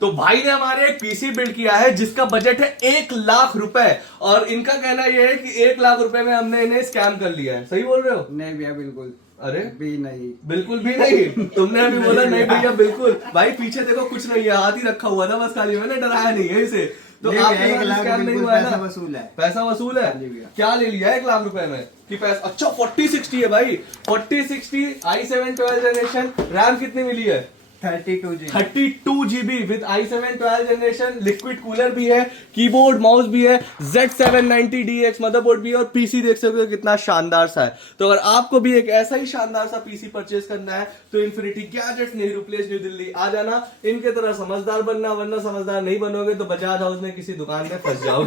तो भाई ने हमारे एक पीसी बिल्ड किया है जिसका बजट है 1 लाख रुपए। और इनका कहना यह है कि 1 लाख रुपए में हमने इन्हें स्कैम कर लिया है। सही बोल रहे हो? नहीं भैया बिल्कुल अरे भी नहीं। बिल्कुल भी नहीं। तुमने अभी बोला नहीं भैया बिल्कुल। भाई पीछे देखो कुछ नहीं है, हाथ ही रखा हुआ था बस, खाली मैंने डराया नहीं है इसे। तो नहीं आप भैया, 1 लाख स्कैम नहीं बिल्कुल हुआ है पैसा ना? वसूल है। पैसा वसूल है। जी भैया। क्या ले लिया है 1 लाख रुपए में कि पैसा? अच्छा 4060 है भाई, 4060 i7 12 जनरेशन। रैम कितनी मिली है? 32 जी। 32 GB with i7 12 generation. Liquid cooler भी है, कीबोर्ड माउस भी है, Z790DX मदरबोर्ड भी है, और पीसी देख सकते हो कितना शानदार सा है। तो अगर आपको भी एक ऐसा ही शानदार सा पीसी परचेज करना है तो infinity gadgets Nehru place new Delhi आ जाना। इनके तरह समझदार बनना, वरना समझदार नहीं बनोगे तो बजाज हाउस में किसी दुकान में फंस जाओगे।